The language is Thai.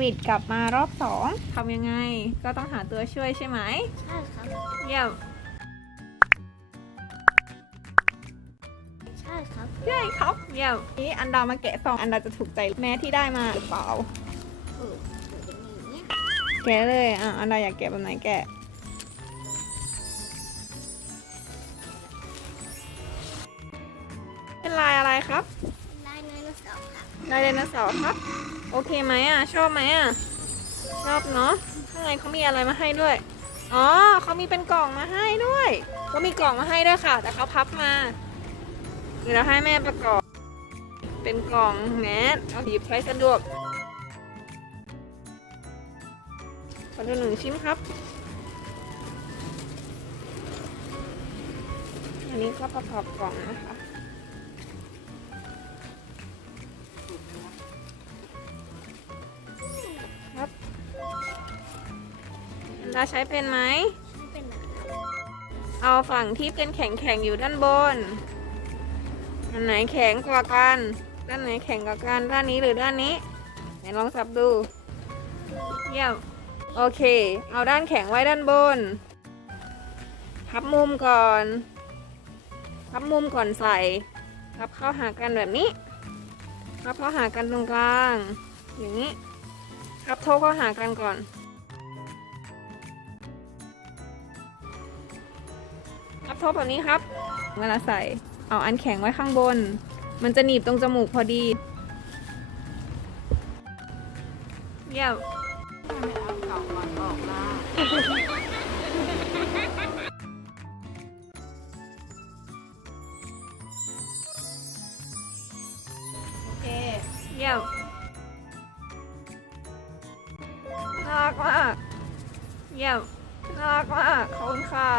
วิดกลับมารอบสองทำยังไง ก็ต้องหาตัวช่วยใช่ไหม ใช่ครับ เยี่ยม ใช่ครับ ใช่ครับ เยี่ยม นี่อันดามาแกะซอง อันดาจะถูกใจแม่ที่ได้มาหรือเปล่า เออเดี๋ยวจะมีอย่างเงี้ยแกะเลย อะ อันดาอยากแกะแบบไหนแกะ เป็นลายอะไรครับ ลายไดโนเสาร์ครับลายไดโนเสาร์ครับ โอเคไหมอะ ชอบไหมอะ ชอบเนาะ ข้างในเขามีอะไรมาให้ด้วย อ๋อเขามีเป็นกล่องมาให้ด้วยก็มีกล่องมาให้ด้วยค่ะ แต่เขาพับมา เดี๋ยวเราให้แม่ประกอบ เป็นกล่องแมสเอาหยิบใช้สะดวกขอดูหนึ่งชิ้นครับ อันนี้ก็ประกอบกล่องนะคะ ดาใช้เป็นไหมไม่เป็นไรเอาฝั่งที่เป็นแข็งแข็งๆอยู่ด้านบน อันไหนแข็งกว่ากัน ด้านไหนแข็งกว่ากัน ด้านนี้หรือด้านนี้ ไหนลองสับดู เยี่ยม โอเค เอาด้านแข็งไว้ด้านบน พับมุมก่อน พับมุมก่อนใส่ พับเข้าหากันแบบนี้ พับเข้าหากันตรงกลาง อย่างนี้ พับโทเข้าหากันก่อน พับแบบนี้ครับ เวลาใส่เอาอันแข็งไว้ข้างบน มันจะหนีบตรงจมูกพอดีเยี่ยมโอเคเยี่ยมน่ารักมากเยี่ยมน่ารักมากขอบคุณค่ะ